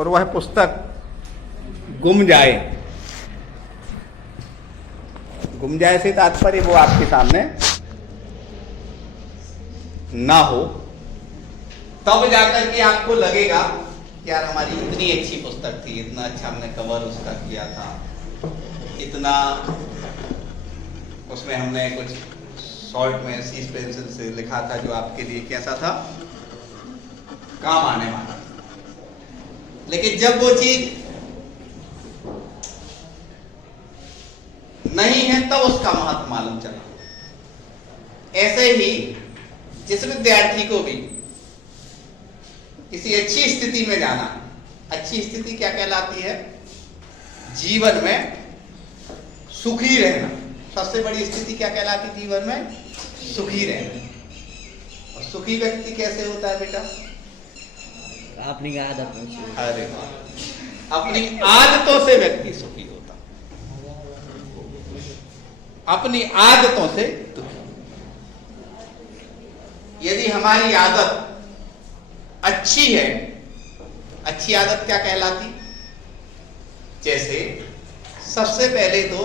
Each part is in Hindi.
और वह पुस्तक गुम जाए। गुम जाए से तात्पर्य वो आपके सामने ना हो, तब जाकर के आपको लगेगा यार हमारी इतनी अच्छी पुस्तक थी, इतना अच्छा हमने कवर उसका किया था, इतना उसमें हमने कुछ शॉर्ट में सीस पेंसिल से लिखा था जो आपके लिए कैसा था, काम आने वाला। लेकिन जब वो चीज नहीं है तब उसका महत्व मालूम चला। ऐसे ही जिस विद्यार्थी को भी किसी अच्छी स्थिति में जाना, अच्छी स्थिति क्या कहलाती है? जीवन में सुखी रहना। सबसे बड़ी स्थिति क्या कहलाती? जीवन में सुखी रहना। और सुखी व्यक्ति कैसे होता है बेटा? अपनी आदतों से। अरे वाह, अपनी आदतों से व्यक्ति सुखी होता, अपनी आदतों से दुखी। यदि हमारी आदत अच्छी है, अच्छी आदत क्या कहलाती? जैसे सबसे पहले तो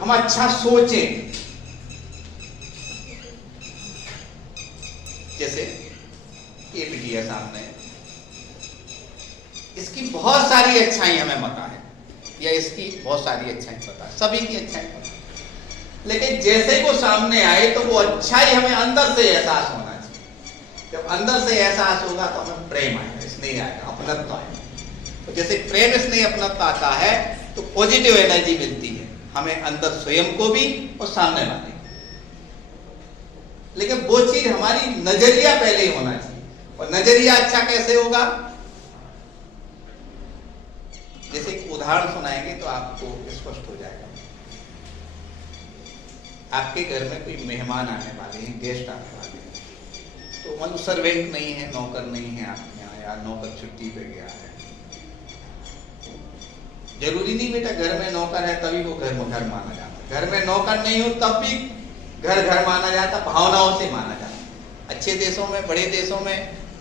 हम अच्छा सोचें। जैसे ये बिटिया सामने, इसकी बहुत सारी अच्छाई हमें पता है, या इसकी बहुत सारी अच्छाई पता है, सभी की अच्छाई पता है, लेकिन जैसे वो सामने आए तो वो अच्छाई हमें अंदर से एहसास होना चाहिए। जब अंदर से एहसास होगा तो हमें प्रेम आएगा, स्नेह आएगा, अपनत्व आएगा। तो जैसे प्रेम स्नेह अपनत्व आता है तो पॉजिटिव एनर्जी मिलती है हमें अंदर स्वयं को भी और सामने वाले को। लेकिन वो चीज हमारी नजरिया पहले ही होना चाहिए। और नजरिया अच्छा कैसे होगा? जैसे एक उदाहरण सुनाएंगे तो आपको स्पष्ट हो जाएगा। आपके घर में कोई मेहमान आने वाले हैं, गेस्ट आने वाले हैं, तो मतलब सर्वेंट नहीं है, नौकर नहीं है आपके यहाँ, या नौकर छुट्टी पे गया है। जरूरी नहीं बेटा घर में नौकर है तभी वो घर माना जाता। घर में नौकर नहीं हो तब भी घर माना जाता, भावनाओं से माना जाता। अच्छे देशों में, बड़े देशों में,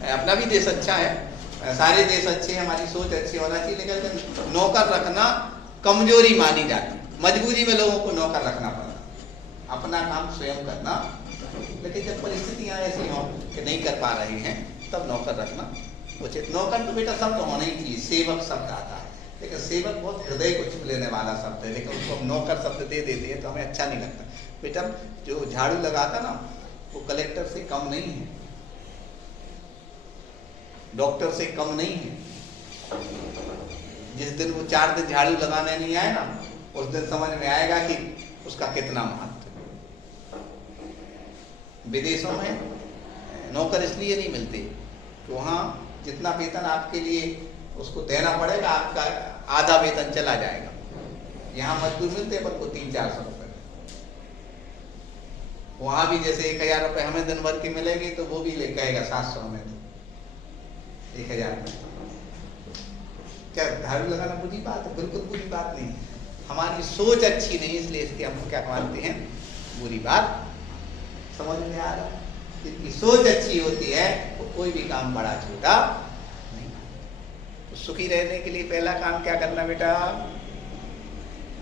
अपना भी देश अच्छा है, सारे देश अच्छे हैं, हमारी सोच अच्छी होना चाहिए, लेकिन नौकर रखना कमजोरी मानी जाती। मजबूरी में लोगों को नौकर रखना पड़ता, अपना काम स्वयं करना। लेकिन जब परिस्थितियां ऐसी हों कि नहीं कर पा रही हैं तब नौकर रखना उचित। नौकर तो बेटा शब्द होना ही चाहिए, सेवक शब्द आता है, लेकिन सेवक बहुत हृदय को छू लेने वाला शब्द है, लेकिन उसको हम नौकर शब्द दे देते हैं तो हमें अच्छा नहीं लगता। बेटा जो झाड़ू लगाता ना वो कलेक्टर से कम नहीं है, डॉक्टर से कम नहीं है। जिस दिन वो 4 दिन झाड़ू लगाने नहीं आए ना, उस दिन समझ में आएगा कि उसका कितना महत्व है। विदेशों में नौकर इसलिए नहीं मिलते कि वहां जितना वेतन आपके लिए उसको देना पड़ेगा, आपका आधा वेतन चला जाएगा। यहाँ मजदूर मिलते हैं पर को 300-400 रुपए। वहां भी जैसे 1000 रुपए हमें दिन भर की मिलेगी तो वो भी ले कहेगा 700 में, तो 1000 में। क्या झाड़ू लगाना बुरी बात है? बिल्कुल बुरी बात नहीं। हमारी सोच अच्छी नहीं, इसलिए इसकी हम क्या मानते हैं? बुरी बात। समझ में आ रहा है? जिनकी सोच अच्छी होती है वो कोई भी काम बड़ा छोटा नहीं। तो सुखी रहने के लिए पहला काम क्या करना बेटा?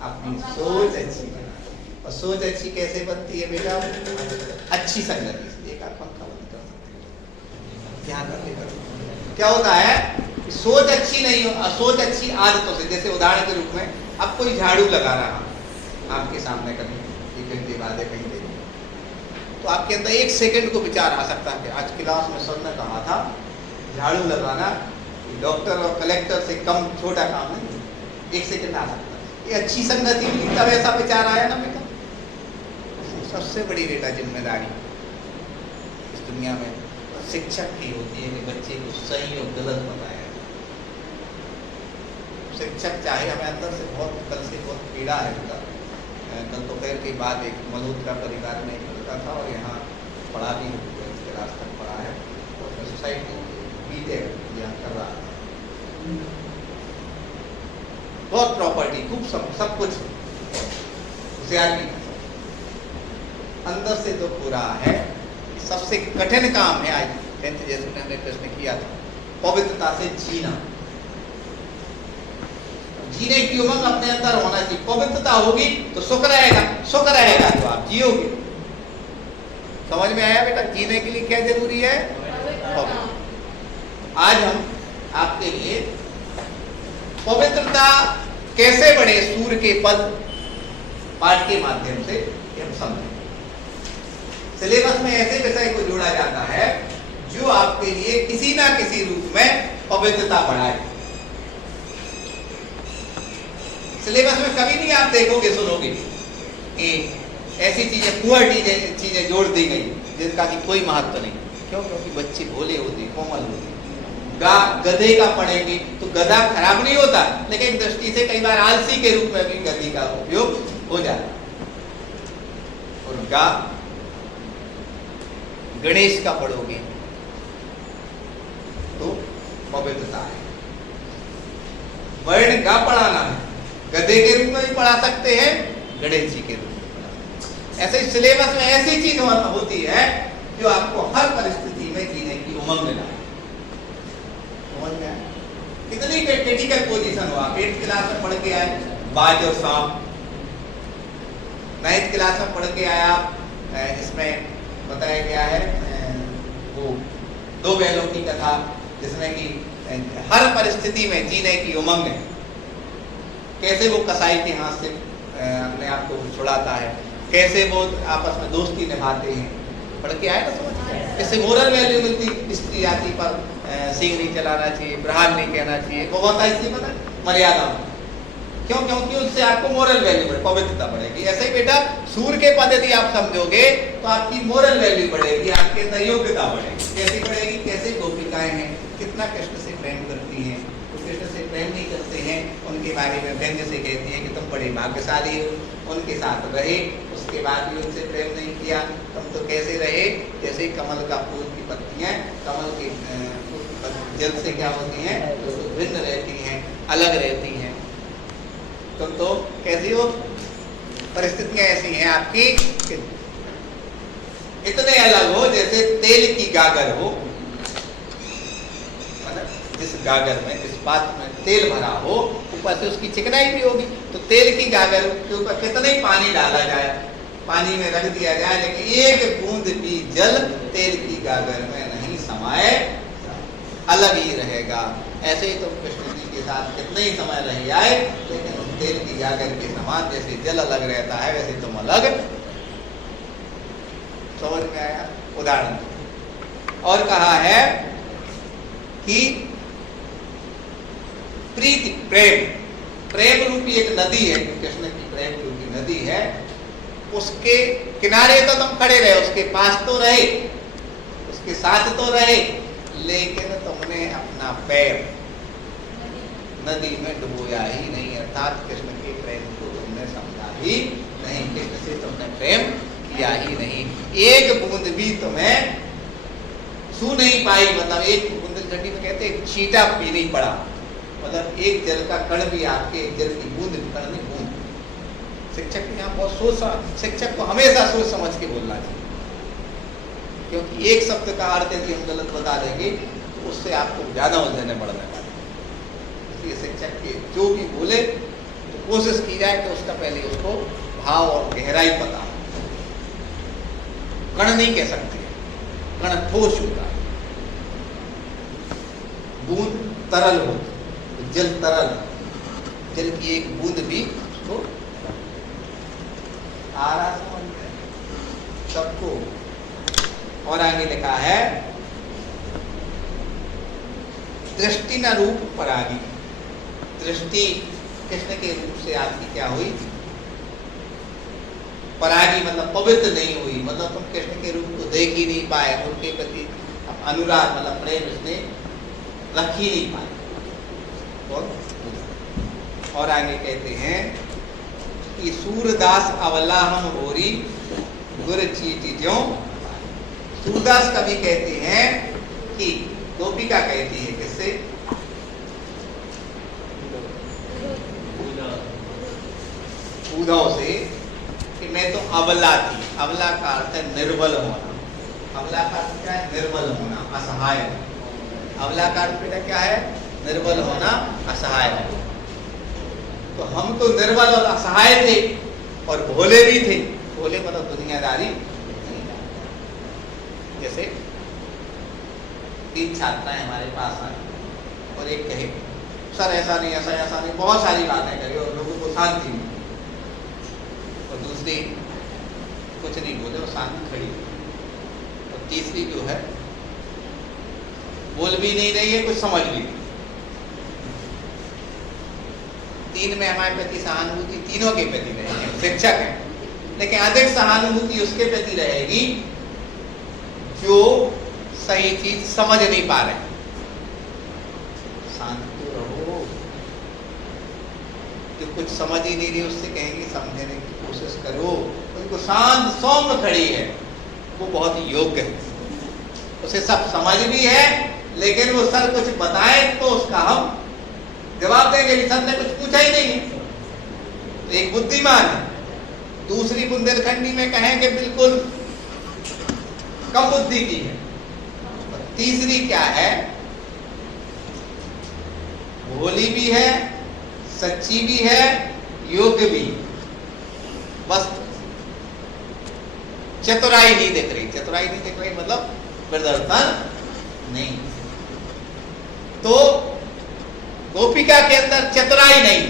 अपनी सोच अच्छी करना। और सोच अच्छी कैसे बनती है बेटा? अच्छी संगति से। एक आंख पंखा बंद कर सकते हैं, ध्यान रखिएगा। क्या होता है कि सोच अच्छी नहीं हो, सोच अच्छी आदतों से। जैसे उदाहरण के रूप में अब कोई झाड़ू लगा रहा आपके सामने, कहीं 1 घंटे बाद कहीं दे, तो आपके अंदर 1 सेकंड को विचार आ सकता है कि आज क्लास में सर ने कहा था झाड़ू लगाना डॉक्टर और कलेक्टर से कम छोटा काम नहीं। 1 सेकंड आ सकता है। ये अच्छी संगति मिली तब ऐसा विचार आया ना बेटा। सबसे बड़ी बेटा जिम्मेदारी इस दुनिया में शिक्षक की होती है कि बच्चे को सही और गलत बताया। शिक्षक चाहे हमें अंदर से बहुत, कल से बहुत पीड़ा है बेटा। कल दोपहर के बाद एक मल्होत्रा परिवार में एक लड़का था और यहाँ पढ़ा भी, क्लास तक पढ़ा है, और सोसाइटी बीटेक यहाँ कर रहा था। बहुत प्रॉपर्टी, खूब सब कुछ, होशियार भी अंदर से तो पूरा है। सबसे कठिन काम है, आज 10th जैसे हमने प्रश्न किया था पवित्रता से जीना, जीने की उमंग अपने अंदर होना चाहिए। पवित्रता होगी तो सुख रहेगा, सुख रहेगा तो आप जियोगे। समझ में आया बेटा? जीने के लिए क्या जरूरी है? पवित्र। आज हम आपके लिए पवित्रता कैसे बढ़े सूर्य के पद पाठ के माध्यम से हम समझें। सिलेबस में ऐसे विषय को जोड़ा जाता है जो आपके लिए किसी ना किसी रूप में पवित्रता बढ़ाए। सिलेबस में कभी नहीं आप देखोगे सुनोगे कि ऐसी चीजें पुअर चीजें जोड़ दी गई जिनका कि कोई महत्व नहीं। क्यों? क्योंकि बच्चे भोले होते, कोमल होते। गधे का पढ़ेंगे तो गधा खराब नहीं होता, लेकिन दृष्टि से कई बार आलसी के रूप में भी गधे का उपयोग हो जाता। और गणेश का पढ़ोगे तो पवित्रता है। वर्ण का पढ़ाना है, गधे के रूप में भी पढ़ा सकते हैं, गणेश जी के रूप में पढ़ा सकते हैं। ऐसे सिलेबस में ऐसी चीज होती है जो आपको हर परिस्थिति में जीने की उमंग लाए। कितनी क्रिटिकल पोजीशन हो। आप 8th क्लास में पढ़ के आए बाज और सांप, 9th क्लास में पढ़ के आए आप, इसमें बताया गया है वो 2 बैलों की कथा, जिसमें कि हर परिस्थिति में जीने की उमंग है। कैसे वो कसाई के हाथ से अपने आप को छुड़ाता है, कैसे वो आपस में दोस्ती निभाते हैं। पढ़ के आए ना, समझ गए? इससे मोरल वैल्यू मिलती। स्त्री जाति पर सींग नहीं चलाना चाहिए, प्रहार नहीं कहना चाहिए, वो बहुत ऐसी पता मर्यादा। क्यों? क्योंकि उससे आपको मोरल वैल्यू बढ़े, पवित्रता बढ़ेगी। ऐसे ही बेटा सूर्य के पद यदि आप समझोगे तो आपकी मोरल वैल्यू बढ़ेगी, आपके अंदर योग्यता बढ़ेगी। कैसी बढ़ेगी? कैसे गोपिकाएं हैं, कितना कृष्ण से प्रेम करती हैं, तो कृष्ण से प्रेम नहीं करते हैं, उनके बारे में व्यंग्य से कहती हैं कि तुम बड़े भाग्यशाली हो, उनके साथ रहे, उसके बाद भी उनसे प्रेम नहीं किया, तुम तो कैसे रहे? जैसे कमल का फूल की पत्तियां कमल के जल से क्या होती हैं? तो भिन्न रहती हैं, अलग रहती हैं। तुम तो कैसी हो? परिस्थितियां ऐसी हैं आपकी, इतने अलग हो जैसे तेल की गागर हो। जिस गागर में, जिस पात्र में तेल भरा हो, ऊपर से उसकी चिकनाई भी होगी। तो तेल की गागर के ऊपर कितना ही पानी डाला जाए, पानी में रख दिया जाए, लेकिन एक बूंद भी जल तेल की गागर में नहीं समाये, अलग ही रहेगा। ऐसे ही तुम कृष्ण जी के साथ कितने ही समय रह आए, लेकिन उस तेल की गागर के समान जैसे जल अलग रहता है, वैसे तुम अलग। समझ में आया? उदाहरण और कहा है कि प्रीति, प्रेम, प्रेम रूपी एक नदी है, कृष्ण की प्रेम रूपी नदी है। उसके किनारे तो तुम खड़े रहे, उसके पास तो रहे, उसके साथ तो रहे, लेकिन तुमने अपना पैर नदी में डुबोया ही नहीं, अर्थात कृष्ण के प्रेम को तुमने समझा ही नहीं, कृष्ण से तुमने प्रेम किया ही नहीं। एक बूंद भी तुम्हें छू नहीं पाई, मतलब एक बूंद घटी में कहते एक चींटा भी नहीं पड़ा, मतलब एक जल का कण भी आपके, एक जल की बूंद भी, कण नहीं बूंद। शिक्षक के यहाँ बहुत सोच, शिक्षक को हमेशा सोच समझ के बोलना चाहिए, क्योंकि एक शब्द का अर्थ यदि हम गलत बता देंगे तो उससे आपको ज्यादा उलझने बढ़ने वाले। इसलिए शिक्षक के जो भी बोले तो कोशिश की जाए कि उसका पहले उसको भाव और गहराई पता हो। कण नहीं कह सकते, कण ठोस होता है, बूंद तरल हो, जल तरल, जल की एक बूंद भी उसको आ रहा समझ में सबको। और आगे लिखा है दृष्टि न रूप परागी। दृष्टि कृष्ण के रूप से आपकी क्या हुई? परागी, मतलब पवित्र नहीं हुई, मतलब तुम कृष्ण के रूप को देख ही नहीं पाए, उनके प्रति अनुराग मतलब प्रेम इसने रख ही नहीं पाए। और आगे कहते हैं कि सूरदास अवला हम होरी गुर चीटी ज्यों। सूरदास कवि कहते हैं कि गोपिका कहती है किससे? उद्धव से, कि मैं तो अबला थी। अबला का अर्थ है निर्बल होना। अबला का अर्थ क्या है? निर्बल होना, असहाय। अबला का अर्थ बेटा क्या है? निर्बल होना, असहाय होना। तो हम तो निर्बल और असहाय थे और भोले भी थे। भोले मतलब दुनियादारी नहीं। जैसे 3 छात्राएं हमारे पास आई और एक कहे सर ऐसा नहीं, ऐसा नहीं, बहुत सारी बातें करी और लोगों को शांति मिली, और दूसरी कुछ नहीं बोले और शांति खड़ी, और तीसरी जो है बोल भी नहीं रही है, कुछ समझ भी नहीं। 3 में हमारे प्रति सहानुभूति तीनों के प्रति रहेगी, शिक्षक है, लेकिन अधिक सहानुभूति उसके प्रति रहेगी जो सही चीज समझ नहीं पा रहे। शांत तो रहो, जो कुछ समझ ही नहीं रही उससे कहेंगे समझने की कोशिश करो। उनको शांत सौम्य खड़ी है, वो बहुत ही योग्य है, उसे सब समझ भी है, लेकिन वो सर कुछ बताए तो उसका हम जवाब देंगे कि सर ने कुछ पूछा ही नहीं है, तो एक बुद्धिमान है। दूसरी बुंदेलखंडी में कहेंगे बिल्कुल कम बुद्धि की है। और तीसरी क्या है? भोली भी है, सच्ची भी है, योग्य भी, बस चतुराई नहीं दिख रही। चतुराई नहीं दिख रही मतलब प्रदर्शन नहीं। तो गोपिका के अंदर चतुराई नहीं,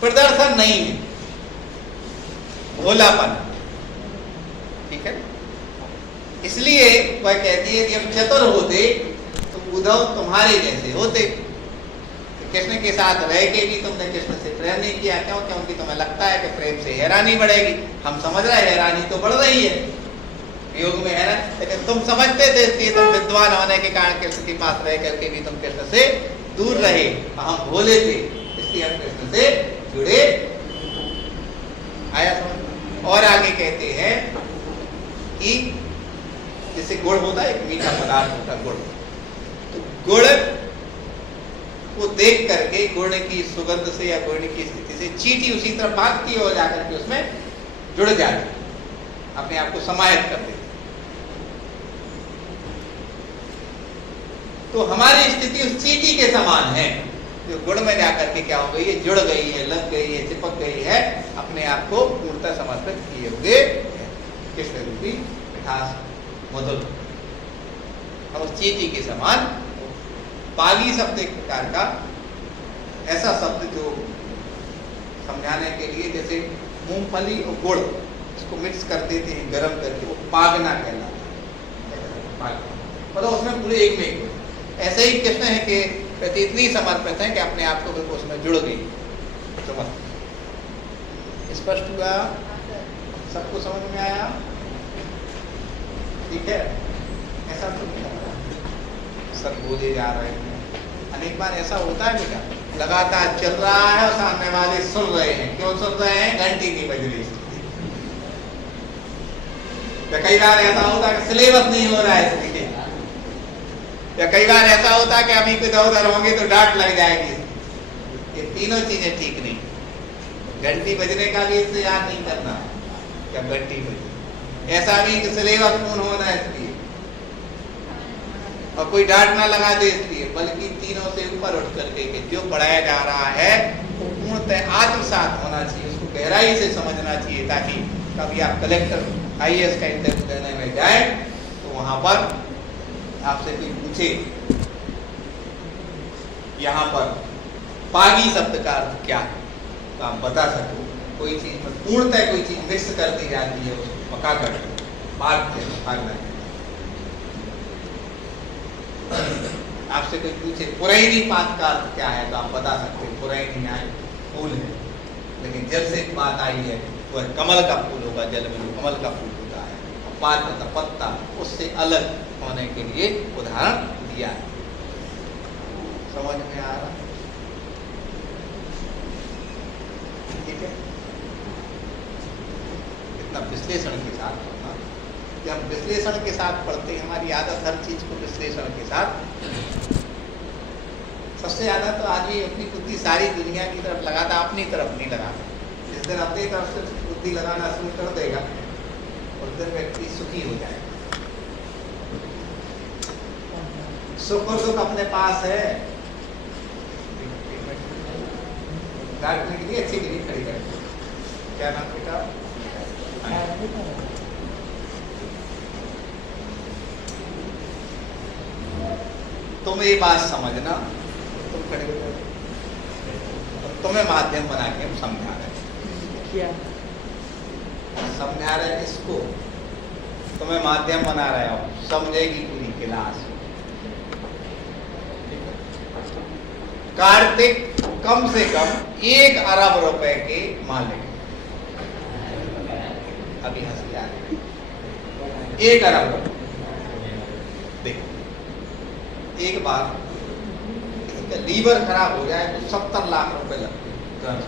प्रदर्शन नहीं है, भोलापन। ठीक है, इसलिए वह कहती है कि हम चतुर होते तो उद्धव तुम्हारे जैसे होते। तो कृष्ण के साथ रह के भी तुमने कृष्ण से प्रेम नहीं किया, क्यों? क्योंकि तुम्हें लगता है कि प्रेम से हैरानी बढ़ेगी। हम समझ रहे हैं हैरानी तो बढ़ रही है, योग में है ना, लेकिन तुम समझते थे, इसलिए तुम विद्वान होने के कारण कृष्ण के पास रह करके भी तुम कृष्ण से दूर रहे। हम भोले थे, इसलिए हम कृष्ण से जुड़े। आया समझ? और आगे कहते हैं कि जैसे गुड़ होता है, एक मीठा पदार्थ होता है गुड़, तो गुड़ को देख करके गुड़ की सुगंध से या गुड़ की स्थिति से चींटी उसी तरह भागती है और जाकर के उसमें जुड़ जाती, अपने आप को समाहित कर देती। तो हमारी स्थिति उस चींटी के समान है, जो गुड़ में जाकर के क्या हो गई है? जुड़ गई है, लग गई है, चिपक गई है, अपने आप को पूर्णतः समर्पित किए हुए कृष्ण रूपी मिठास मधुर। हम उस चींटी के समान। पागी शब्द एक प्रकार का ऐसा शब्द जो समझाने के लिए, जैसे मूंगफली और गुड़ इसको मिक्स कर देते हैं गरम करके, वो पागना कहलाता है। मतलब उसमें पूरे एक में एक। ऐसे ही कृष्ण है कि प्रति इतनी समर्पित है कि अपने आप को बिल्कुल उसमें जुड़ गई। स्पष्ट हुआ? सबको समझ में आया? ठीक है, ऐसा तो नहीं लग रहा, सब बोले जा रहे हैं। अनेक बार ऐसा होता है बेटा, लगातार चल रहा है और सामने वाले सुन रहे हैं। क्यों सुन रहे हैं? घंटी नहीं बज रही। तो कई बार ऐसा होता है कि सिलेबस नहीं हो रहा है इसलिए, या कई बार ऐसा होता है कि अभी कोई इधर उधर होंगे तो डांट लग जाएगी। ये तीनों चीजें ठीक नहीं। घंटी बजने का भी इंतजार नहीं करना, जब घंटी बजे ऐसा भी सिलेबस पूर्ण होना है इसलिए, और कोई डांट ना लगा दे इसलिए, बल्कि तीनों से ऊपर उठ करके कि जो पढ़ाया जा रहा है वो पूर्णतः आत्मसात होना चाहिए, उसको गहराई से समझना चाहिए, ताकि कभी आप कलेक्टर IAS का इंटरव्यू देने में जाए तो वहां पर आपसे कोई पूछे यहाँ पर पागी शब्द का अर्थ क्या है, तो आप बता सको। कोई चीज में पूर्णतः कोई चीज मिक्स कर दी जाती है, उसको पका कर पागना। आपसे कोई पूछे पुरैनी पात का अर्थ क्या है, तो आप बता सकते हैं पुरैनी न्याय फूल है, लेकिन जल से बात आई है तो वह कमल का फूल होगा, जल में जो कमल का फूल होता है, और पात का पत्ता उससे अलग होने के लिए उदाहरण दिया है। समझ में आ रहा? ठीक है, इतना विश्लेषण के साथ पढ़ना। जब हम विश्लेषण के साथ पढ़ते हैं, हमारी आदत हर चीज को विश्लेषण के साथ। सबसे ज्यादा तो आदमी अपनी बुद्धि सारी दुनिया की तरफ लगाता, अपनी तरफ नहीं लगाता। जिस दिन अपनी तरफ से बुद्धि लगाना शुरू कर देगा उस दिन व्यक्ति सुखी हो जाएगा। सुख और दुख अपने पास है। गाड़ी कितनी अच्छी गिरी खड़ी कर, क्या नाम बेटा? तुम ये बात समझना, तुम खड़े हो जाओ, तुम्हें माध्यम बना के हम समझा रहे हैं। क्या समझा रहे हैं इसको, तुम्हें माध्यम बना रहे हो, समझेगी पूरी क्लास। कार्तिक कम से कम 1 अरब रुपए के मालिक, अभी हंसी आ रही, 1 अरब रुपए। देखो, एक बार इसका लीवर खराब हो जाए तो 70 लाख रुपए लगते हैं।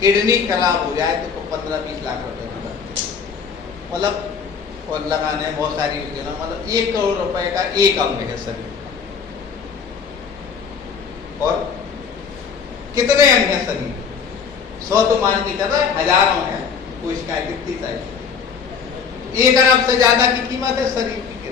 किडनी खराब हो जाए तो 15-20 लाख रुपए लगते हैं। मतलब और लगाने बहुत सारी योजना, मतलब 1 करोड़ रुपए का एक अंग है शरीर। और कितने अंग हैं शरीर? 100 तो मान के चल रहा है, हजारों हैं, कोई शिकायत कितनी चाहिए। 1 अरब से ज्यादा की कीमत है शरीर की कितनी।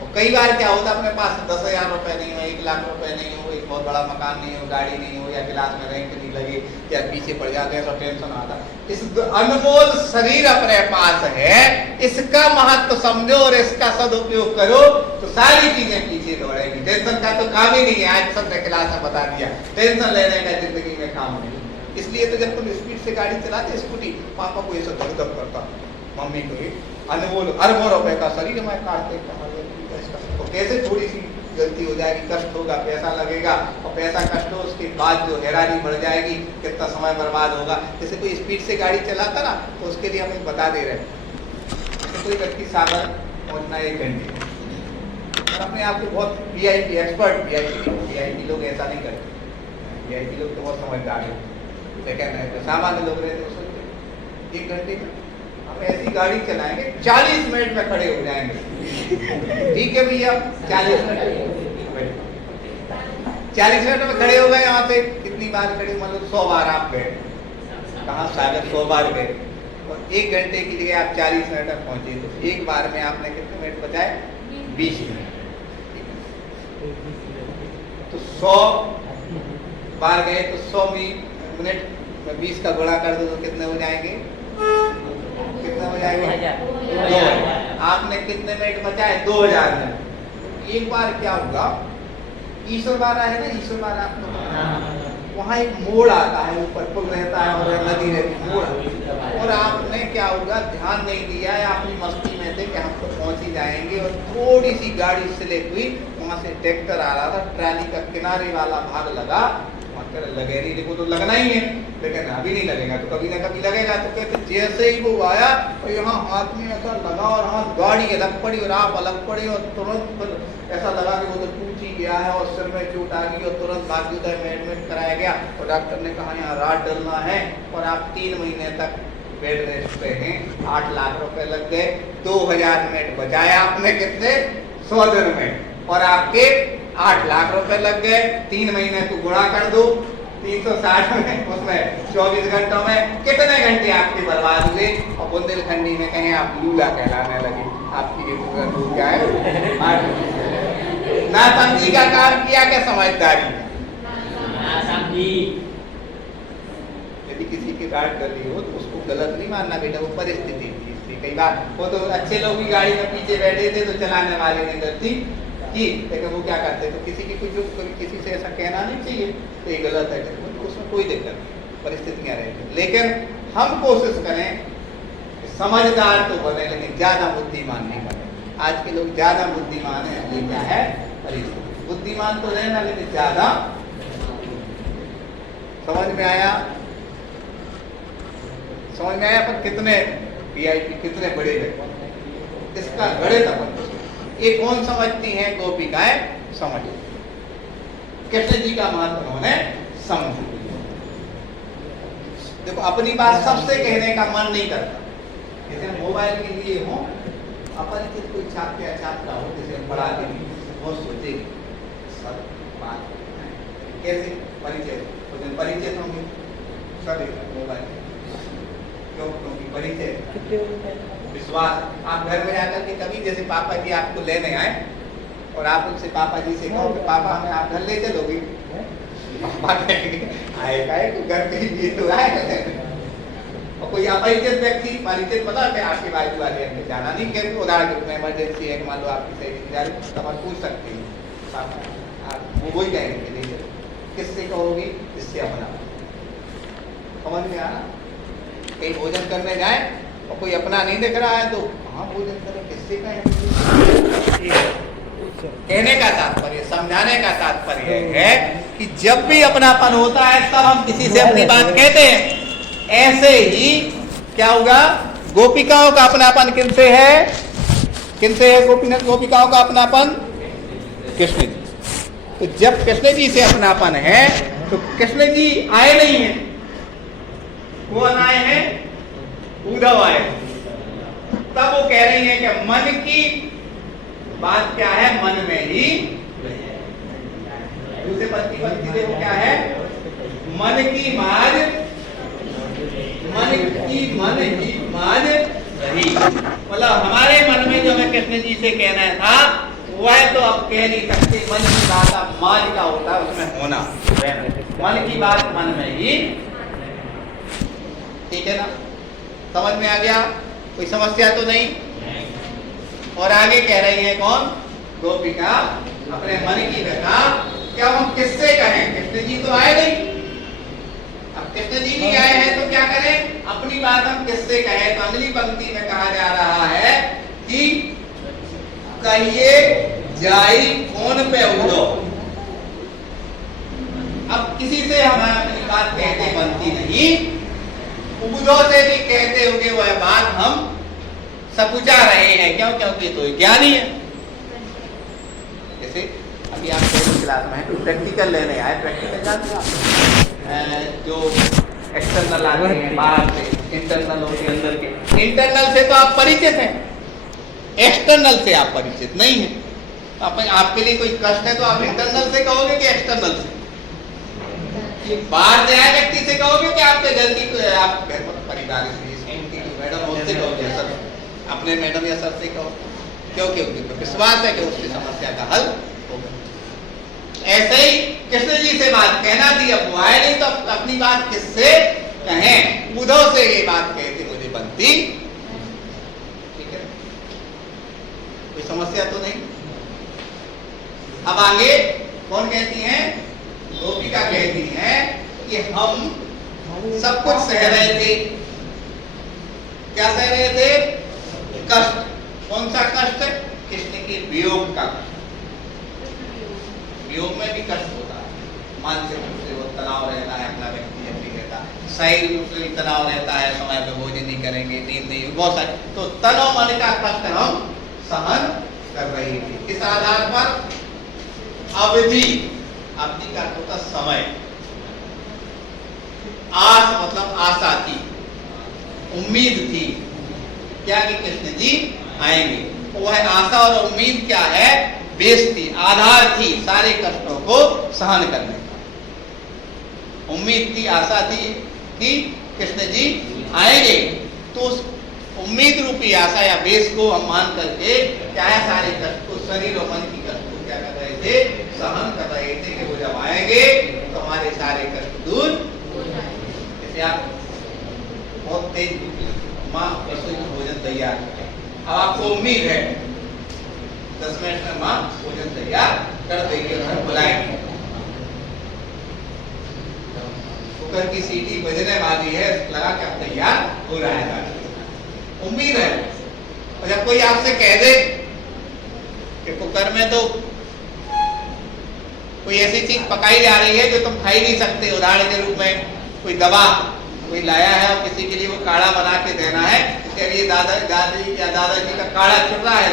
और कई बार क्या होता है, अपने पास 10,000 रुपए नहीं हो, 1 लाख रुपए नहीं हो, एक बहुत बड़ा मकान नहीं हो, गाड़ी नहीं हो, या क्लास में रैंक नहीं लगे, या पीछे पड़ जाते हैं तो टेंशन आता। इस अनमोल शरीर अपने पास है, इसका महत्व समझो और इसका सदुपयोग करो तो सारी चीजें पीछे दौड़ेगी। टेंशन का तो काम ही नहीं है, आज सबने क्लास में बता दिया, टेंशन लेने का जिंदगी में काम नहीं। इसलिए तो जब तुम स्पीड से गाड़ी चलाते स्कूटी, पापा को ये सब धक करता, मम्मी को ये अनमोल अरबों रुपए का शरीर मैं काटते तो कैसे थोड़ी सी गलती हो जाएगी, कष्ट होगा, पैसा लगेगा, और पैसा कष्ट हो उसके बाद जो हैरानी बढ़ जाएगी, कितना समय बर्बाद होगा। जैसे कोई स्पीड से गाड़ी चलाता ना, तो उसके लिए हम बता दे रहे हैं। जैसे कोई व्यक्ति सागर पहुंचना 1 घंटे, और अपने आप को बहुत वीआईपी एक्सपर्ट, वीआईपी लोग ऐसा नहीं करते। वीआईपी लोग तो बहुत समझदार है, लेकिन सामान्य लोग रहते हैं 1 घंटे में हम ऐसी गाड़ी चलाएंगे 40 मिनट में खड़े हो जाएंगे। ठीक है भैया, 40 मिनट में खड़े हो गए। यहाँ पे कितनी बार खड़े, मतलब 100 बार आप गए, कहाँ सागर 100 बार गए, और 1 घंटे के लिए आप 40 मिनट में पहुंचे, तो एक बार में आपने कितने मिनट बचाए? 20 मिनट। तो 100 बार गए तो 100 मिनट में 20 का गुणा कर दो तो कितने हो जाएंगे? कितना हो जाएगा? 2000। आपने कितने मिनट बचाए? 2000 मिनट। एक बार क्या होगा, ईश्वर बार है ना, ईश्वर बार आपको वहाँ एक मोड़ आता है, ऊपर पुल रहता है और नदी रहती है, मोड़। और आपने क्या होगा, ध्यान नहीं दिया है, अपनी मस्ती में थे कि हम तो पहुंच ही जाएंगे, और थोड़ी सी गाड़ी स्लिप हुई, वहां से ट्रैक्टर आ रहा था, ट्राली का किनारे वाला भाग लगा, लगे नहीं, देखो तो लगना ही है, लेकिन अभी नहीं लगेगा तो कभी ना कभी लगेगा। तो कहते जैसे ही वो आया और यहाँ हाथ में ऐसा लगा और हाथ गाड़ी अलग पड़ी और आप अलग पड़े, और तुरंत ऐसा लगा कि वो तो टूट ही गया है और सिर में चोट आ गई, और तुरंत भाग्योदय में एडमिट कराया गया, और डॉक्टर ने कहा यहाँ रात डलना है, और आप 3 महीने तक बेड रेस्ट पे हैं। 8 लाख रुपए लग गए, 2000 मिनट बचाया आपने कितने? 100 दिन में, और आपके 8 लाख रुपए लग गए। 3 महीने को गुणा कर दो, 360 में, उसमें 24 घंटों में कितने घंटे आपके बर्बाद हुए? और बुंदेलखंडी में कहें आप लूला कहलाने लगे। आपकी ये पूरा दूर क्या है? नासमझी का काम किया क्या समझदारी? यदि किसी की गाड़ी गली हो तो उसको गलत नहीं मानना बेटा, वो परिस्थिति थी। इसलिए कई बार वो तो अच्छे लोग भी गाड़ी में पीछे बैठे थे तो चलाने वाले ने गलती की, लेकिन वो क्या करते तो किसी की कुछ किसी से ऐसा कहना नहीं चाहिए तो ये गलत है, तो उसमें कोई दिक्कत नहीं, परिस्थितियां रहेंगी। लेकिन हम कोशिश करें समझदार तो बने, लेकिन ज्यादा बुद्धिमान नहीं बने। आज के लोग ज्यादा बुद्धिमान है, ये क्या है? परिस्थिति। बुद्धिमान तो रहना, लेकिन ज्यादा। समझ में आया? समझ में आया? पर कितने वीआईपी, कितने बड़े व्यक्ति, इसका गणित अपन ये कौन समझती हैं? गोपिकाएं समझ, कृष्ण जी का महत्व उन्होंने समझ। देखो अपनी बात सबसे कहने का मन नहीं करता। जैसे मोबाइल के लिए हो, अपरिचित कोई छात्र या छात्रा हो, जैसे पढ़ा देंगे, वो सोचेगी सब बात कैसे परिचय, तो परिचय होंगे सब मोबाइल, क्यों? क्योंकि परिचय विश्वास। आप घर में जाकर के कभी जैसे पापा जी आपको लेने आए और आप उनसे पापा जी से कहो कि पापा हमें आप घर ले चलोगे, पापा कहेंगे आएगा घर के लिए तो आए। और कोई अपरिचित व्यक्ति, परिचित पता है आपके बाजू वाले अंदर जाना नहीं, कहते उदाहरण के रूप में इमरजेंसी है, मान लो आपकी सही जा रही तब आप पूछ सकते हैं पापा आप वो वही कहेंगे ले चलो। किससे कहोगे? इससे अपना। समझ में आ? कहीं भोजन करने जाए और कोई अपना नहीं दिख रहा है तो कहाँ भोजन करें, किससे कहें? कहने का तात्पर्य, समझाने का तात्पर्य है कि जब भी अपनापन होता है तब हम किसी से अपनी बात कहते हैं। ऐसे ही क्या होगा, गोपिकाओं का अपनापन किनसे है? किनसे है गोपिकाओं का अपनापन? कृष्ण जी। तो जब कृष्ण जी से अपनापन है तो कृष्ण जी आए नहीं है, कौन आए हैं? उद्धव आए। तब वो कह रही है कि मन की बात क्या है, मन में ही। दूसरे पंक्ति देखो क्या है, मन की माज, मन ही माज रही। मतलब हमारे मन में जो हमें कृष्ण जी से कहना था वह तो अब कह नहीं सकते। मन की बात अब माज का होता है, उसमें होना, मन की बात मन में ही। ठीक है ना, समझ में आ गया? कोई समस्या तो नहीं? और आगे कह रही है कौन? गोपिका अपने मन की व्यथा। क्या हम किससे कहें? कृष्ण जी तो आए नहीं, अब कृष्ण जी नहीं आए हैं तो क्या करें? अपनी बात हम किससे कहें? तो अगली पंक्ति में कहा जा रहा है कि कहिए जाई फोन पे उठो। अब किसी से हम अपनी बात कहते बनती नहीं, उद्धव से भी कहते होंगे वह बात हम सकुचा रहे हैं। क्यों? क्योंकि तो ज्ञानी है। जैसे अभी आप पहली क्लास में हैं, प्रैक्टिकल लेने आए, प्रैक्टिकल जानते हैं जो एक्सटर्नल आते हैं बाहर से, इंटरनल होते हैं अंदर के। इंटरनल से तो आप परिचित हैं, एक्सटर्नल से आप परिचित नहीं है। आपके लिए कोई कष्ट है तो आप इंटरनल से कहोगे कि एक्सटर्नल से? बाहर से आए व्यक्ति से कहोगे कि आपके घर की, आप घर पर परिवार से मैडम उससे कहोगे, सर अपने मैडम या सर से कहो। क्यों? क्योंकि विश्वास है कि उसकी समस्या का हल होगा। ऐसे ही कृष्ण जी से बात कहना थी, अब वो आए नहीं तो अपनी बात किससे कहें? उद्धव से ये बात कहती मुझे बनती। ठीक है, कोई समस्या तो नहीं? अब आगे कौन कहती है? गोपिका कहती है कि हम सब कुछ सह रहे थे। क्या सह रहे थे? कष्ट। कौन सा कष्ट? कृष्ण के वियोग का कष्ट। वियोग में भी कष्ट होता है, मानसिक रूप से वो तनाव रहता है, अपना व्यक्ति अपनी रहता है, शारीरिक रूप से भी तनाव रहता है, समय पे भोजन नहीं करेंगे, नींद नहीं, बहुत सारे। तो तन और मन का कष्ट हम सहन कर रही थी। इस आधार पर अवधि, अवधि का अर्थ होता समय, आस मतलब आशा थी, उम्मीद थी क्या कि कृष्ण जी आएंगे। तो वह आशा और उम्मीद क्या है? बेस थी, आधार थी सारे कष्टों को सहन करने का। उम्मीद थी, आशा थी कि कृष्ण जी आएंगे। तो उस उम्मीद रूपी आशा या बेस को हम मान करके क्या है, सारे कष्ट को, शरीर और मन की कष्ट को क्या कर रहे थे? सहन कर रहे थे कि वो जब आएंगे तो हमारे सारे कष्ट दूर हो जाएंगे। जैसे आप बहुत तेज माँ रसोई में भोजन तैयार करें, अब आपको उम्मीद है 10 मिनट में माँ भोजन तैयार कर देगी और बुलाएंगे। कुकर की सीटी बजने वाली है, लगा कि अब तैयार हो रहा है, उम्मीद है। और जब कोई आपसे कह दे कि कुकर में तो कोई ऐसी चीज पकाई जा रही है जो तुम खा ही नहीं सकते, उदाहरण के रूप में कोई दवा कोई लाया है और किसी के लिए वो काढ़ा बना के देना है, इसके लिए दादी या दादाजी का काढ़ा चल रहा है,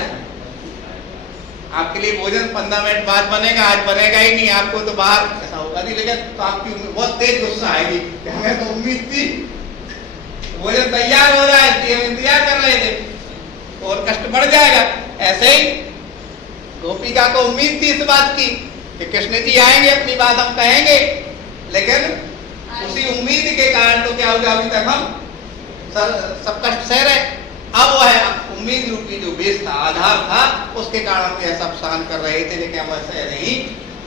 आपके लिए भोजन 15 मिनट बाद बनेगा, आज बनेगा ही नहीं, आपको तो बाहर ऐसा होगा नहीं, लेकिन तो आपकी बहुत तेज गुस्सा आएगी, हमें तो उम्मीद थी भोजन तैयार हो रहा है, इसलिए हम इंतजार कर रहे थे, और कष्ट बढ़ जाएगा। ऐसे ही गोपिका को उम्मीद थी इस बात की कि कृष्ण जी आएंगे, अपनी बात हम कहेंगे, लेकिन उसी उम्मीद के कारण तो क्या होगा, अभी तक हम सब कष्ट सह रहे। अब वह उम्मीद रूपी जो बेस था, आधार था, उसके कारण वे सब सहन कर रहे थे, लेकिन वह सह नहीं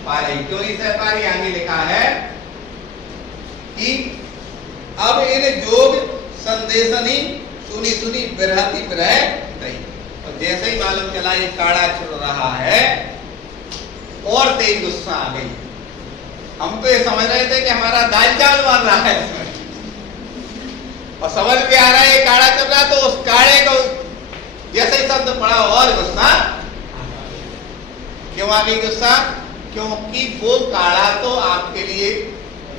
पा रही। क्यों नहीं सह पा रही? आगे लिखा है कि अब इन जोग संदेशनी सुनी सुनी बिरहती बिरह नहीं। और जैसे ही मालूम चला ये काड़ा चल रहा है और तेज गुस्सा आ गई। हम तो ये समझ रहे थे कि हमारा दाल चावल बन रहा है इसमें, और समझ में आ रहा है ये काड़ा चल रहा है, तो उस काड़े को जैसे ही शब्द पड़ा और गुस्सा। क्यों आ गई गुस्सा? क्योंकि वो काड़ा तो आपके लिए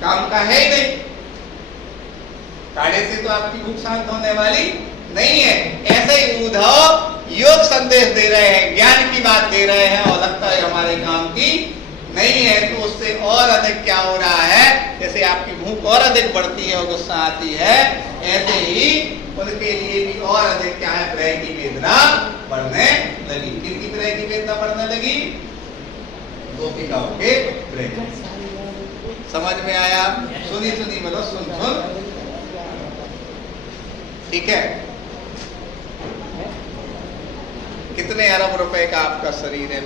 काम का है ही नहीं। काढ़े से तो आपकी भूख शांत होने वाली नहीं है। ऐसे ही उद्धव योग संदेश दे रहे हैं, ज्ञान की बात दे रहे हैं, और लगता है हमारे काम की नहीं है। तो उससे और अधिक क्या हो रहा है, जैसे आपकी भूख और अधिक बढ़ती है और गुस्सा आती है, ऐसे ही उनके लिए भी और अधिक क्या है, प्रय की वेदना बढ़ने लगी। किसकी प्रय की वेदना बढ़ने लगी? गोपिकाओं के प्रय। समझ में आया? सुनी सुनी बोलो, सुन सुन। ठीक है। कितने अरब रुपए का आपका शरीर है,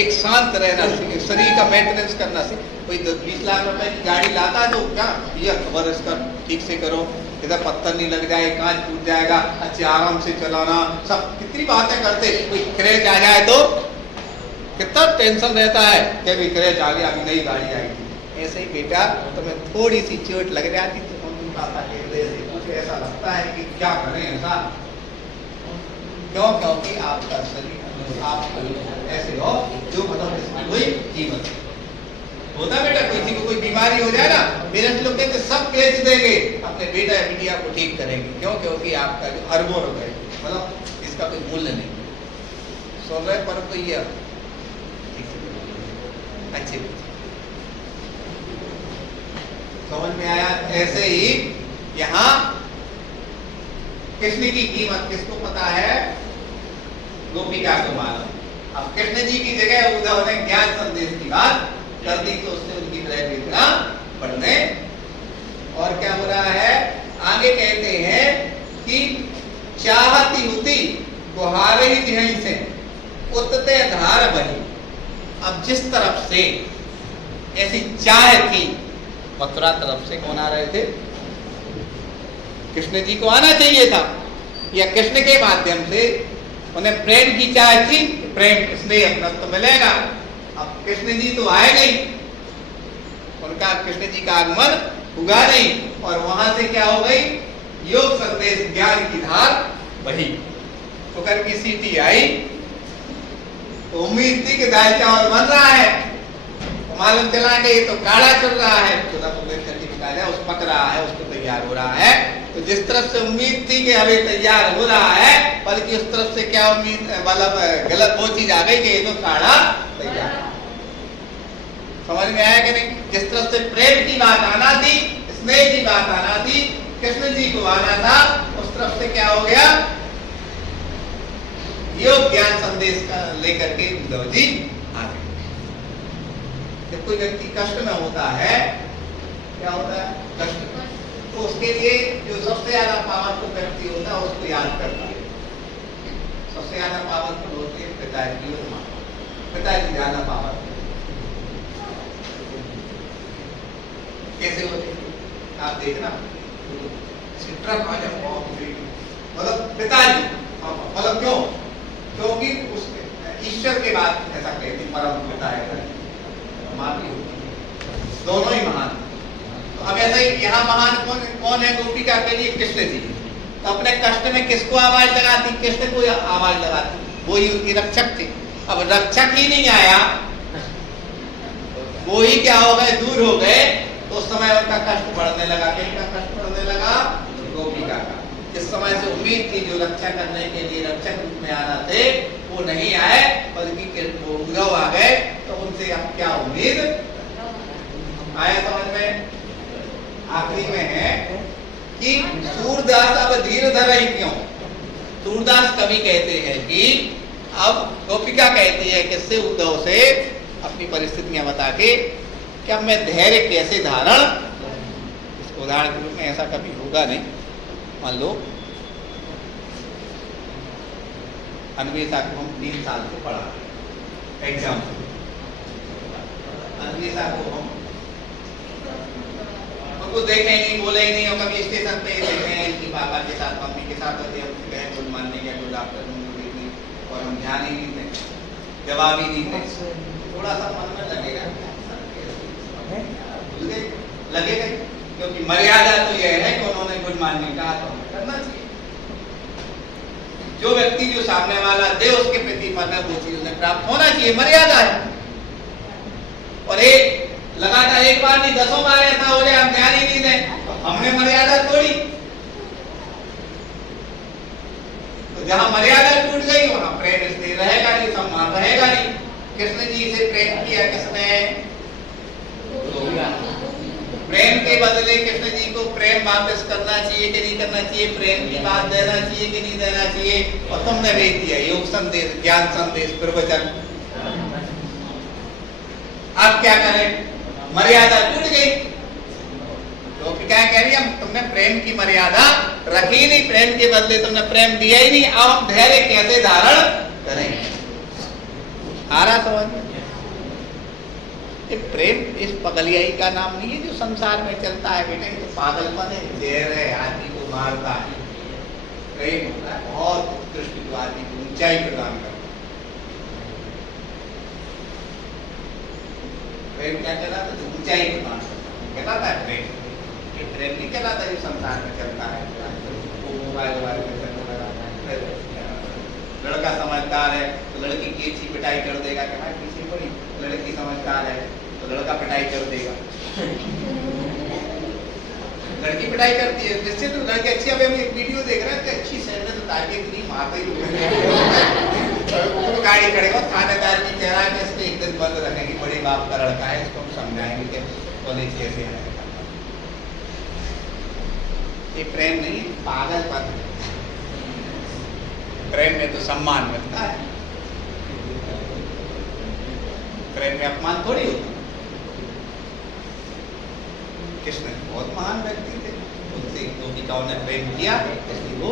एक शांत रहना सीखे, शरीर का मेंटेनेंस करना सीखे। कोई 10-20 लाख रुपए की गाड़ी लाता है तो क्या ये खबर इसका ठीक से करो, इधर पत्थर नहीं लग जाए, कांच टूट जाएगा, अच्छे आराम से चलाना, सब कितनी बातें करते। कोई क्रैच आ जाए तो कितना टेंशन रहता है कि अभी क्रैच आ गया, अभी नई गाड़ी आएगी। ऐसे ही बेटा तुम्हें थोड़ी सी चोट लग जाती तो मम्मी पापा के हृदय से कुछ ऐसा लगता है कि क्या करें ऐसा। क्यों? क्योंकि आपका शरीर आप ऐसे हो जो मतलब इसमें कोई कीमत होता है। बेटा किसी को कोई बीमारी हो जाए ना, मेरे लोग कहते सब बेच देंगे, अपने बेटा या बिटिया को ठीक करेंगे। क्यों? क्योंकि आपका जो अरबों रुपए मतलब इसका कोई मूल्य नहीं। सुन रहे? पर तो ये अच्छे समझ में आया? ऐसे ही यहाँ कृष्ण की कीमत किसको पता है? गोपिका को मालूम। अब कृष्ण जी की जगह उद्धव ने ज्ञान संदेश की बात कर दी तो उससे उनकी प्रय वेदना बढ़ने। और क्या हो रहा है आगे? कहते हैं कि चाहती होती गुहार ही जिहई से उतते धार बही। अब जिस तरफ से ऐसी चाह थी, मथुरा तरफ से कौन आ रहे थे? कृष्ण जी को आना चाहिए था, या कृष्ण के माध्यम से उन्हें प्रेम की चाह थी, प्रेम स्नेह अपना तो मिलेगा। अब कृष्ण जी तो आए नहीं, उनका कृष्ण जी का आगमन हुआ नहीं, और वहां से क्या हो गई? योग संदेश ज्ञान की धार बही। कुकर की सीटी आई तो उम्मीद थी कि दाल चावल बन रहा है, तो मालूम चला कि ये तो काढ़ा चल रहा है, उस पक रहा है, उसको तैयार हो रहा है। तो जिस तरफ से उम्मीद थी कि अभी तैयार हो रहा है, बल्कि उस तरफ से क्या उम्मीद मतलब गलत वो चीज आ गई कि ये तो काढ़ा तैयार। समझ में आया कि नहीं? जिस तरफ से प्रेम की बात आना थी, स्नेह की बात आना थी, कृष्ण जी को आना था, उस तरफ से क्या हो गया? योग ज्ञान संदेश का लेकर के उद्धव जी आ गए। जब कोई व्यक्ति कष्ट में होता है, क्या होता है? कष्ट, तो उसके लिए जो सबसे ज्यादा पावरफुल व्यक्ति होता है उसको याद करता है। सबसे ज्यादा पावरफुल होती है पिताजी और माँ। पिताजी ज्यादा पावरफुल कैसे होते? आप देखना, मतलब पिताजी, मतलब क्यों? क्योंकि उस ईश्वर के बाद ऐसा कहते परम पिता है, माँ भी होती है, दोनों ही महान। तो अब ऐसा ही यहाँ महान कौन है गोपिका के लिए? कृष्ण जी। तो अपने कष्ट में किसको आवाज लगाती? कृष्ण को आवाज लगाती, वो ही उनकी रक्षक थे। अब रक्षक ही नहीं आया, वो ही क्या हो गए? दूर हो गए। तो उस समय उनका कष्ट बढ़ने लगा। किसका कष्ट बढ़ने लगा? गोपिका का। जिस समय से उम्मीद थी जो रक्षा करने के लिए रक्षक रूप में आना थे, वो नहीं आए, बल्कि उद्धव आ गए। तो उनसे अब क्या उम्मीद आया? समझ में? आखिरी में है कि सूरदास अब धीर धर ही क्यों? सूरदास कवि कहते हैं कि अब गोपिका कहती है किससे? उद्धव से अपनी परिस्थितियां बता के कि अब मैं धैर्य कैसे धारण। इस उदाहरण के रूप में ऐसा कभी होगा नहीं। मान लो अन्वेषा को हम 3 साल से पढ़ा एग्जाम, अन्वेषा को हम उनको देखे ही नहीं, बोले ही नहीं, और कभी स्टेशन पे ही देखे हैं कि पापा के साथ मम्मी के साथ होते हम गए गुड मॉर्निंग या गुड आफ्टरनून और हम ध्यान ही नहीं थे, जवाब ही नहीं थे। थोड़ा सा मन में लगेगा, लगेगा, क्योंकि मर्यादा तो यह है कि उन्होंने गुड मॉर्निंग कहा तो हमें करना चाहिए। जो व्यक्ति जो सामने वाला दे उसके प्रति मन वो चीज उन्हें प्राप्त होना चाहिए, मर्यादा है। और एक लगातार एक बार नहीं 10 बार ऐसा हो जाए हम ध्यान ही नहीं दें तो हमने मर्यादा तोड़ी। तो जहां मर्यादा टूट गई वहां प्रेम इसलिए रहेगा नहीं, सम्मान रहेगा नहीं। कृष्ण जी से प्रेम किया किसने? प्रेम के बदले कृष्ण जी को प्रेम वापस करना चाहिए कि नहीं करना चाहिए, प्रेम की बात देना चाहिए कि नहीं देना चाहिए, और तुमने भेज दिया योग संदेश, ज्ञान संदेश, प्रवचन। अब क्या करें? मर्यादा टूट गई। तो क्या कह रही है, तुमने प्रेम की मर्यादा रखी नहीं, प्रेम के बदले तुमने प्रेम दिया ही नहीं, अब हम धैर्य कैसे धारण करेंगे? आ रहा समझ? प्रेम इस पगलियाई का नाम नहीं है जो संसार में चलता है बेटा, ये पागलपन है, जहर है, आदमी को मारता है। प्रेम होता है बहुत उत्कृष्ट जो आदमी को ऊंचाई प्रदान करता है। प्रेम क्या कहलाता है? ऊंचाई प्रदान कहलाता है प्रेम। ये प्रेम नहीं कहलाता जो संसार में चलता है, वो मोबाइल में चलने लगा है। लड़का समझदार है तो लड़की की अच्छी पिटाई कर देगा कि भाई पीछे पड़ी, लड़की समझदार है तो लड़का पिटाई कर देगा। लड़की पिटाई करती है निश्चित, तो लड़की अच्छी, अभी हम एक वीडियो देख रहे हैं कि अच्छी सैलरी तो ताकि इतनी मारते ही गाड़ी खड़ेगा, थानेदार की कह रहा है कि इसको एक दिन बंद रखेंगे, बड़ी बाप का लड़का है, इसको हम समझाएंगे कि कॉलेज कैसे है। ये प्रेम नहीं, पागलपन है। प्रेम में तो सम्मान मिलता है, प्रेम में अपमान थोड़ी होता। कृष्ण बहुत महान व्यक्ति थे, उनसे गोपिकाओं ने प्रेम किया, इसलिए वो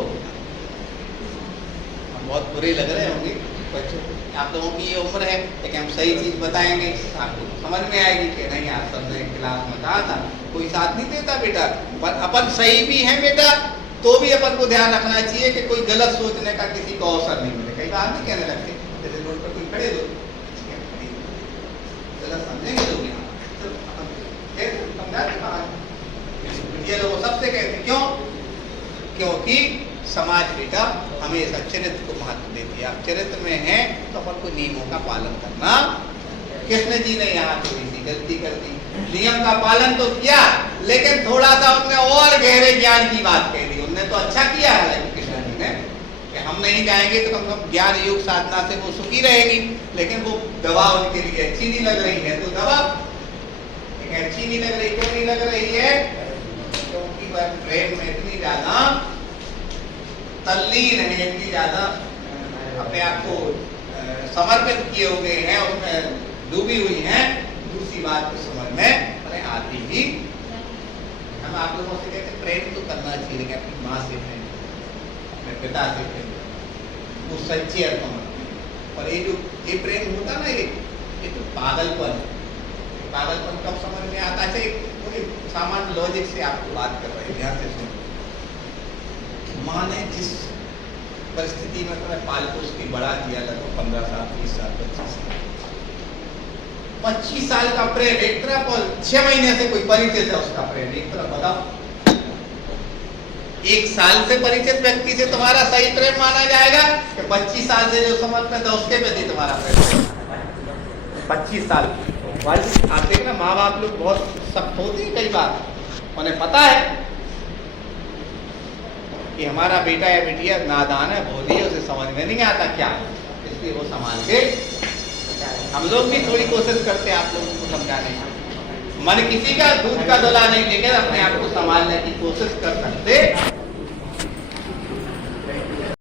हम बहुत बुरे लग रहे होंगे बच्चों, आप लोगों की ये उम्र है, लेकिन हम सही चीज बताएंगे आपको समझ में आएगी कि नहीं। आप सबने क्लास में कहा था कोई साथ नहीं देता बेटा, पर अपन सही भी हैं बेटा, तो भी अपन को ध्यान रखना चाहिए कि कोई गलत सोचने का किसी को अवसर नहीं मिले। कई बार नहीं कहने लगते, जैसे रोड पर कोई खड़े दो गलत समझेंगे लोग, ये लोग सबसे कहते क्यों? क्योंकि समाज बेटा हमेशा चरित्र को महत्व देती है। आप चरित्र में हैं तो अपन को नियमों का पालन करना। कृष्ण जी ने यहाँ थोड़ी सी गलती कर दी, नियम का पालन तो किया लेकिन थोड़ा सा उनने और गहरे ज्ञान की बात कह दी। उनने तो अच्छा किया है कृष्ण जी ने कि हम नहीं जाएंगे तो कम से कम ज्ञान योग साधना से वो सुखी रहेगी, लेकिन वो दवा उनके लिए अच्छी नहीं लग रही है। तो दवा अच्छी नहीं लग रही, क्यों नहीं लग रही है? क्योंकि वह प्रेम में इतनी ज्यादा तल्लीन है, इतनी ज्यादा अपने आप को समर्पित किए हुए हैं, उसमें डूबी हुई हैं। दूसरी बात तो समझ में आती ही, हम आप लोगों से कहते हैं प्रेम तो करना चाहिए, लेकिन अपनी माँ से प्रेम, अपने पिता से प्रेम, वो सच्चे अर्थों में। और ये प्रेम होता ना, ये तो पागलपन है। पागलपन कब समझ में आता है? थोड़ी सामान्य लॉजिक से आपको बात कर रहे हैं, ध्यान से सुनो। माँ ने जिस परिस्थिति में तुम्हें पाल पोस के बड़ा किया, लगभग 15 साल, 20 साल, 25 साल का प्रेम एक तरफ, और 6 महीने से कोई परिचित है उसका प्रेम एक तरफ। बताओ, 1 साल से परिचित व्यक्ति से तुम्हारा सही प्रेम माना जाएगा कि 25 साल से जो समर्पित है उसके प्रति तुम्हारा प्रेम? 25 साल। आप देखना माँ बाप लोग बहुत सख्त होते हैं, कई बार उन्हें पता है कि हमारा बेटा या बेटिया नादान है, भोली है, उसे समझ में नहीं आता क्या, इसलिए वो संभाल के। हम लोग भी थोड़ी कोशिश करते हैं आप लोगों को समझाने की। मन किसी का दूध का दला नहीं लेकर अपने आप को संभालने की कोशिश कर सकते